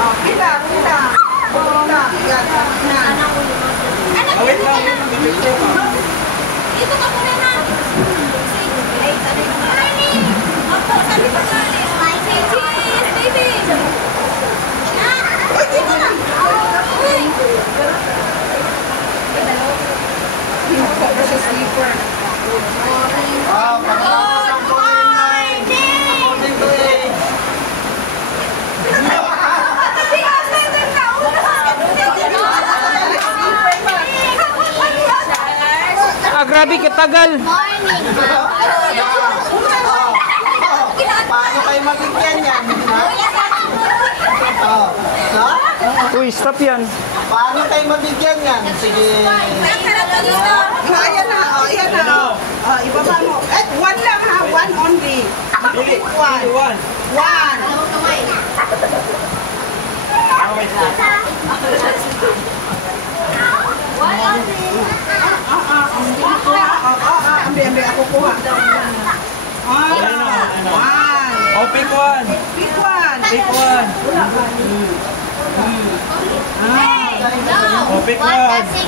Kita. Wait lang. Ito ka muna na. Opo, sabi ko nga. Cheese, baby. Dito na. Uy. Sleeper. Grabe katagal. Morning, Paano kayo magigyan yan? Uy, stop yan. Paano kayo mabigyan yan? Sige. Ayan na. Ibaba mo. One lang ha. One only. Pick one. One. Ambil, aku kuha. One. Oh, pick one. Pick one. Pick one. Oh, pick one. Pick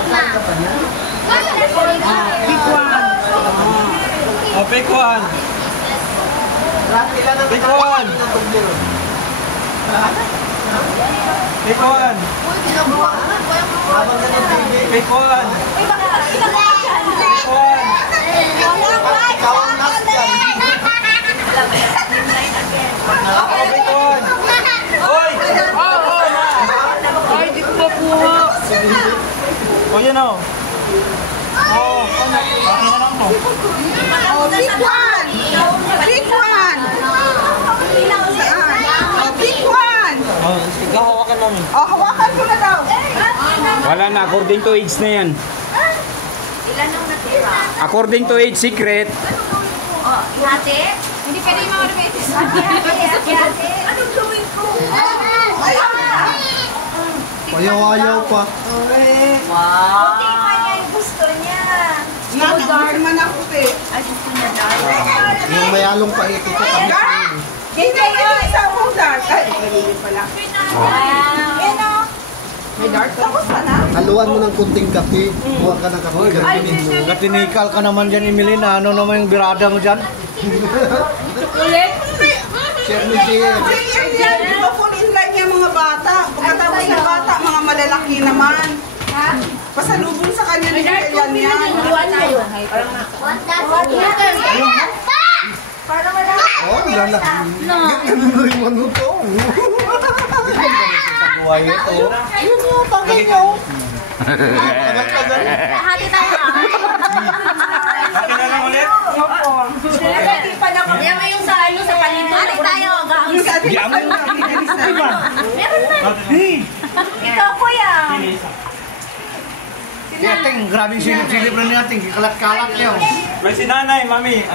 one. Oh, pick one. Pick one. Pick one. Pick one. Pick one. Ay, di ko makuha. Oh, yun o. Oh, bakit na lang to? Pick one. Pick one. Pick one. Oh, ikaw hawakan mo. Hawakan ko na daw. Wala na, according to age na yan. Ilan ang natira? According to age secret. Oh, ihati? Hindi pwede yung mga repetis. Ihati. Anong gawin ko? Ayaw pa. Wow. Okay pa niya yung gusto niya. Gusto man ako eh. Ay, gusto niya dark. Yung mayalong pa ito sa kami. Hindi isa akong dark. Ay, hindi pala. May dark. Tapos na. Haluan mo ng kunting kape. Huwag ka ng kape. Katinikal ka naman dyan, Emilina. Ano naman yung birada mo dyan? Ulit? Share me share. Di ba full in line yung mga bata? Pagkatapos ng bata, mga malalaki naman. Pasalubong sa kanya ni Kailan yan. Oh, lala. Ganun mo ano to. Sa buhay ito. Yun yung tagay nyo. Hati tayo ah. Hati na lang ulit? Yan mo yung sa ano sa palito. Hati tayo. Meron na. Ikaw kuya. Kaya ting, grabing silip-silip na natin. Kalat-kalat niyo. May sinanay, mami.